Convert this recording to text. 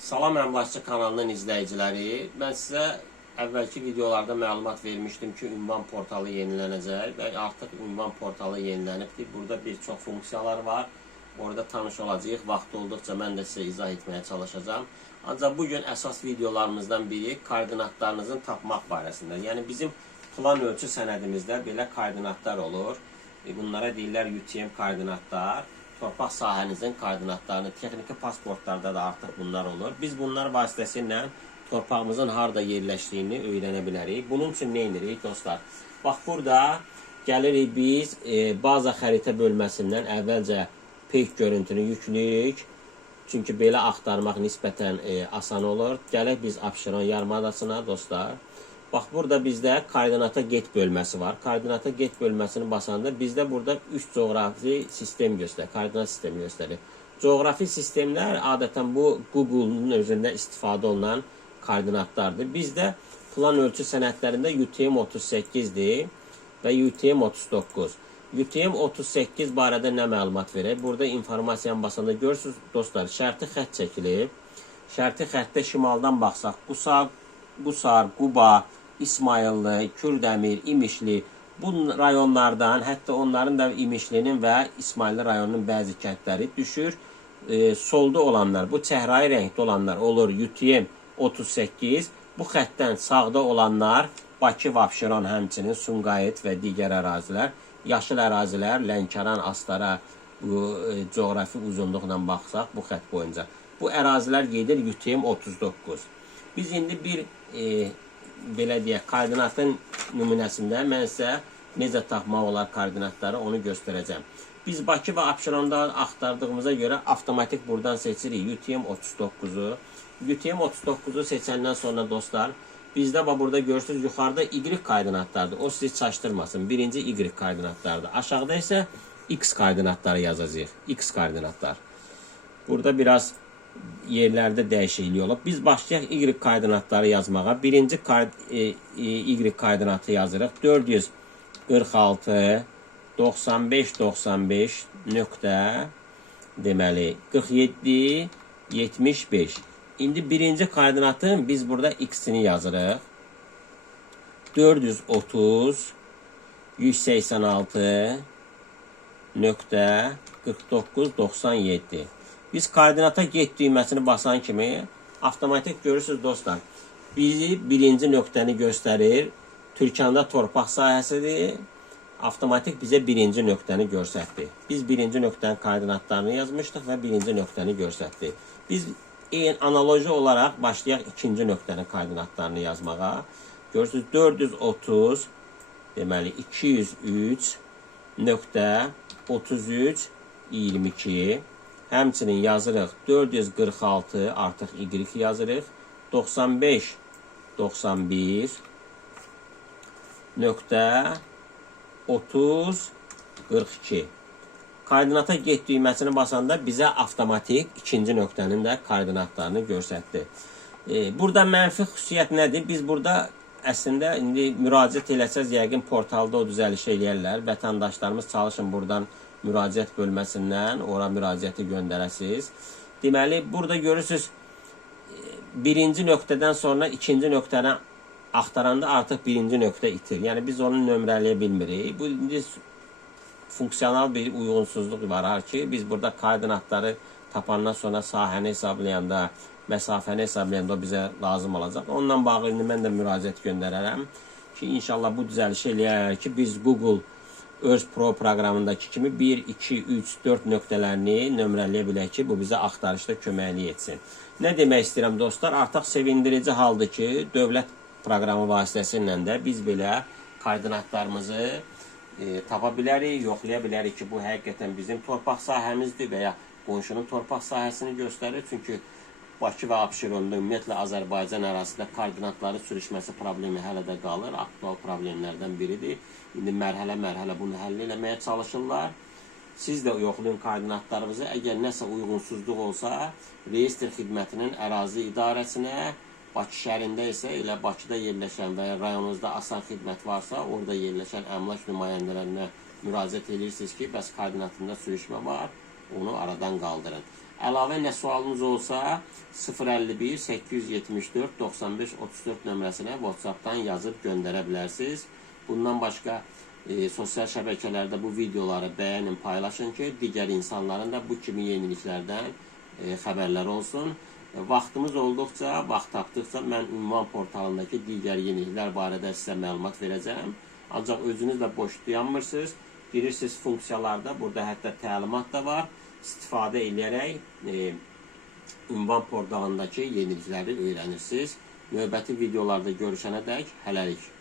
Salam Əmlakçı kanalının izləyiciləri. Mən sizə əvvəlki videolarda məlumat vermişdim ki, ünvan portalı yenilənəcək və artıq ünvan portalı yenilənibdir. Burada bir çox funksiyalar var. Orada tanış olacağıq. Vaxt olduqca mən də sizə izah etməyə çalışacağım. Ancaq bugün əsas videolarımızdan biri koordinatlarınızın tapmaq barəsində. Yəni bizim plan ölçü sənədimizdə belə koordinatlar olur. Bunlara deyirlər UTM koordinatlar. Torpaq sahənizin koordinatlarını, texniki pasportlarda da artıq bunlar olur. Biz bunlar vasitəsilə torpağımızın harada yerləşdiyini öyrənə bilərik. Bunun üçün nə edirik dostlar? Bax burada gəlirik biz baza xəritə bölməsindən əvvəlcə peyk görüntünü yükləyirik. Çünki belə axtarmaq nisbətən asan olur. Gələk biz Abşeron yarımadasına dostlar. Bax burada bizdə koordinata get bölməsi var. Koordinata get bölməsini basanda bizdə burada 3 coğrafi sistem göstərir. Koordinat sistemi göstərir. Coğrafi sistemlər adətən bu Google-nun özündə istifadə olunan koordinatlardır. Bizdə plan ölçü sənədlərində UTM 38-dir və UTM 39. UTM 38 barədə nə məlumat verir? Burada informasiyanı basanda görürsünüz dostlar, şərti xətt çəkilib. Şərti xəttdə şimaldan baxsaq, Qusar, Quba, İsmayıllı, Kürdəmir, İmişli bu rayonlardan, hətta onların da İmişlinin və İsmayıllı rayonunun bəzi kəndləri düşür. Solda olanlar, bu çəhrayı rəngdə olanlar olur UTM 38. Bu xəttdən sağda olanlar Bakı və Abşeron, həmçinin Sumqayıt və digər ərazilər. Yaşıl ərazilər, Lənkəran, Astara bu coğrafi uzunluqla baxsaq bu xətt boyunca. Bu ərazilər gedir UTM 39. Biz indi bir belə deyək, koordinatın nümunəsində mən sizə necə tapmaq olar koordinatları onu göstərəcəm. Biz Bakı və Abşeronda axtardığımıza görə avtomatik buradan seçirik UTM 39-u. UTM 39-u seçəndən sonra dostlar, bizdə burada görürsünüz yuxarıda Y koordinatlardır. O sizi çaşdırmasın. Birinci Y koordinatlardır. Aşağıda isə X koordinatları yazacağıq. X koordinatlar. Burada biraz yerlərdə dəyişiklik olub. Biz başlayaq Y koordinatları yazmağa. Birinci Y koordinatı yazırıq. 446 95 95 nöqtə deməli 47 75. İndi birinci koordinatın biz burada X-ini yazırıq. 430 186 nöqtə 49 97. Biz koordinata get düyməsini basan kimi avtomatik görürsünüz dostlar. Bizi birinci nöqtəni göstərir. Türkanda torpaq sahəsidir. Avtomatik bizə birinci nöqtəni göstərdi. Biz birinci nöqtənin koordinatlarını yazmışdıq və birinci nöqtəni göstərdi. Biz analoji olaraq başlayaq ikinci nöqtənin koordinatlarını yazmağa. Görürsünüz 430 deməli 203 nöqtə 33 22. Həmçinin yazırıq 446 artıq Y yazırıq. 95 91 nöqtə 30 42. Koordinata get düyməsini basanda bizə avtomatik ikinci nöqtənin də koordinatlarını göstərdi. Burada mənfi xüsusiyyət nədir? Biz burada əslində indi müraciət eləsəz yəqin portalda o düzəlişi eləyərlər. Vətəndaşlarımız çalışın buradan müraciət bölməsindən ora müraciəti göndərəsiniz. Deməli, burada görürsünüz birinci nöqtədən sonra ikinci nöqtəni axtaranda artıq birinci nöqtə itir. Yəni biz onu nömrələyə bilmirik. Bu indi funksional bir uyğunsuzluq var ki, biz burada koordinatları tapandan sonra sahəni hesablayanda, məsafəni hesablayanda o bizə lazım olacaq. Ondan bağlı indi mən də müraciət göndərərəm ki, inşallah bu düzəlişi eləyər ki, biz Google Öz Pro proqramındakı kimi 1, 2, 3, 4 nöqtələrini nömrələyə bilək ki, bu bizə axtarışda köməklik etsin. Nə demək istəyirəm dostlar? Artıq sevindirici haldır ki, dövlət proqramı vasitəsilə də biz belə koordinatlarımızı tapa bilərik, yoxlaya bilərik ki, bu həqiqətən bizim torpaq sahəmizdir və ya qonşunun torpaq sahəsini göstərir. Çünki Bakı və Abşeronda ümumiyyətlə Azərbaycan arasında koordinatları sürüşməsi problemi hələ də qalır. Aktual problemlərdən biridir. İndi mərhələ-mərhələ bunu həll eləməyə çalışırlar. Siz də yoxlayın koordinatlarınızı. Əgər nəsə uyğunsuzluq olsa, Reyestr Xidmətinin ərazi idarəsinə, Bakı şəhərində isə elə Bakıda yerləşən və ya rayonunuzda asan xidmət varsa, orada yerləşən əmlak nümayəndələrinə müraciət edirsiniz ki, bəs koordinatında sürüşmə var, onu aradan qaldırın. Əlavə nə sualınız olsa 051 874 95 34 nömrəsinə WhatsApp-dan yazıb göndərə bilərsiniz. Bundan başqa sosial şəbəkələrdə bu videoları bəyənin, paylaşın ki, digər insanların da bu kimi yeniliklərdən xəbərlər olsun. Vaxtımız olduqca, vaxt tapdıqca mən ünvan portalındakı digər yeniliklər barədə sizə məlumat verəcəm. Ancaq özünüz də boş dayanmırsınız. Girirsiniz funksiyalarda, burada hətta təlimat da var. İstifadə edərək ünvan portalındakı yenilikləri öyrənirsiniz. Növbəti videolarda görüşənə dək hələlik.